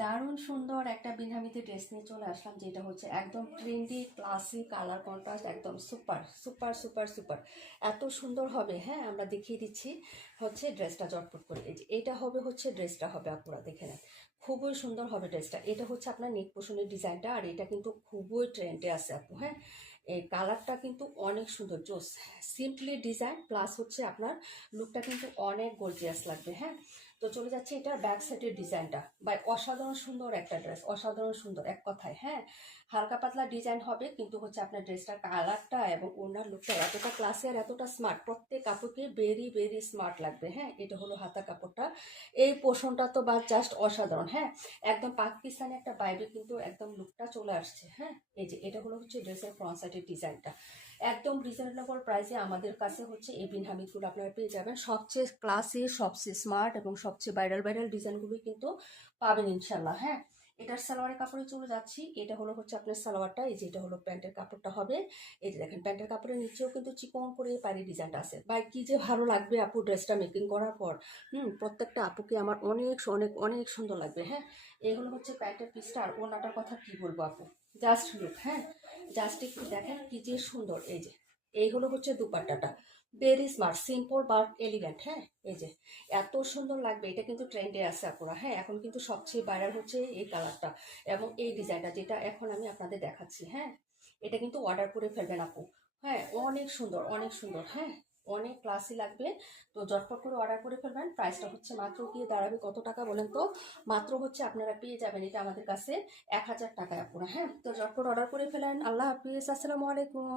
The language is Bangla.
দারুণ সুন্দর একটা বিনামিতে ড্রেস নিয়ে চলে আসলাম, যেটা হচ্ছে একদম ট্রেন্ডি ক্লাসিক কালার কন্ট্রাস্ট, একদম সুপার সুপার সুপার সুপার। এত সুন্দর হবে, হ্যাঁ আমরা দেখিয়ে দিচ্ছি হচ্ছে ড্রেসটা জটপট করে। এই যে এটা হবে হচ্ছে ড্রেসটা হবে, আপনারা দেখে নেন, খুবই সুন্দর হবে ড্রেসটা। এটা হচ্ছে আপনার নেক পোষণের ডিজাইনটা, আর এটা কিন্তু খুবই ট্রেন্ডে আছে আপু। হ্যাঁ, এই কালারটা কিন্তু অনেক সুন্দর, জোস সিম্পলি ডিজাইন প্লাস হচ্ছে আপনার লুকটা কিন্তু অনেক গর্জিয়াস লাগবে। হ্যাঁ, তো চলে যাচ্ছে এটার ব্যাক সাইডের ডিজাইনটা, বাই অসাধারণ সুন্দর একটা ড্রেস, অসাধারণ সুন্দর এক কথায়। হ্যাঁ, হালকা পাতলা ডিজাইন হবে, কিন্তু হচ্ছে আপনার ড্রেসটার কালারটা এবং ওনার লুকটা এতটা ক্লাসি আর এতটা স্মার্ট, প্রত্যেক কাপড়কে ভেরি ভেরি স্মার্ট লাগবে। হ্যাঁ, এটা হলো হাতা কাপড়টা, এই পোষণটা তো বা জাস্ট অসাধারণ। হ্যাঁ, একদম পাকিস্তানি একটা বাইরে কিন্তু একদম লুকটা চলে আসছে। হ্যাঁ, এই যে এটা হলো হচ্ছে ড্রেসের ফ্রন্ট সাইডের ডিজাইনটা, একদম রিজনেবল প্রাইসে আমাদের কাছে হচ্ছে এই বিন হামিদগুলো আপনারা পেয়ে যাবেন। সবচেয়ে ক্লাসি, সবচেয়ে স্মার্ট এবং সবচেয়ে ভাইরাল ভাইরাল ডিজাইনগুলোই কিন্তু পাবেন ইনশাল্লাহ। হ্যাঁ, এটার সালোয়ারের কাপড়ে চলে যাচ্ছি। এটা হলো হচ্ছে আপনার সালোয়ারটা, এই যে এটা হলো প্যান্টের কাপড়টা হবে। এই যে দেখেন প্যান্টের কাপড়ের নিচেও কিন্তু চিকন করে পাড়ি ডিজাইনটা আছে। ভাই কি যে ভালো লাগবে আপু ড্রেসটা মেকিং করার পর। প্রত্যেকটা আপুকে আমার অনেক অনেক অনেক সুন্দর লাগবে। হ্যাঁ, এগুলো হচ্ছে প্যান্টের পিসটা, আর ওনাটার কথা কি বলবো আপু, জাস্ট লুক। হ্যাঁ, জাস্ট একটু দেখেন কি যে সুন্দর। এই যে এই হলো হচ্ছে দুপাট্টাটা, very smart simple but elegant. হ্যাঁ, এই যে এত সুন্দর লাগবে, এটা কিন্তু ট্রেন্ডে আছে আপুরা। হ্যাঁ, এখন কিন্তু সবচেয়ে ভাইরাল হচ্ছে এই কালারটা এবং এই ডিজাইনটা, যেটা এখন আমি আপনাদের দেখাচ্ছি। হ্যাঁ, এটা কিন্তু অর্ডার করে ফেলবেন আপু। হ্যাঁ, অনেক সুন্দর অনেক সুন্দর। হ্যাঁ, অনেক ক্লাসি লাগবে, তো ঝটপট করে অর্ডার করে ফেলবেন। প্রাইসটা হচ্ছে মাত্র গিয়ে দাঁড়াবে কত টাকা বলেন তো? মাত্র হচ্ছে আপনারা পেয়ে যাবেন এটা আমাদের কাছে 1000 টাকায় আপুরা। হ্যাঁ, তো ঝটপট অর্ডার করে ফেলেন। আল্লাহ হাফিজ, আসসালামু আলাইকুম।